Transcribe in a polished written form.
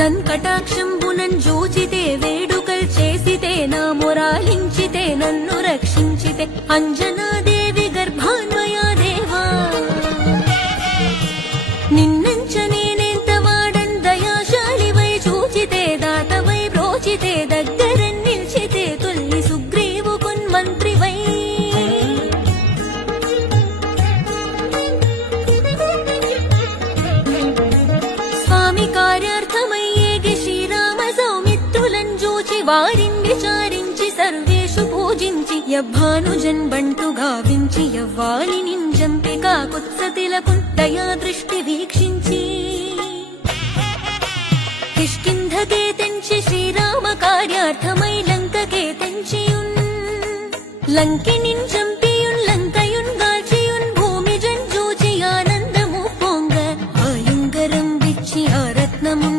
నన్ కటాక్షంబునన్ జూచితే వేడుకల్ చేసితే నా మొరాలించితే నన్ను రక్షించితే అంజనాదేవి గర్భాన్వయా దేవా నిన్నంచ నేనెంత వాడన్ దయాశాలివై చూచితే దాతవై బ్రోచితే దగ్గర నిల్చితే తుల్లి సుగ్రీవు కున్మంత్రివై స్వామి కార్యార్థమయ్యేగి శ్రీరామ సౌమిత్రులను చూచి వారిని విచారించి సర్వేషు పూజించి యవ్వానుజన్ బంటు గావించి యవ్వాలి నింజంపి కాకుత్సతిలకు దయా దృష్టి వీక్షించి కిష్కింధకే తెంచి శ్రీరామ కార్యార్థమై లంకకే తెంచియున్ లంకి నింజం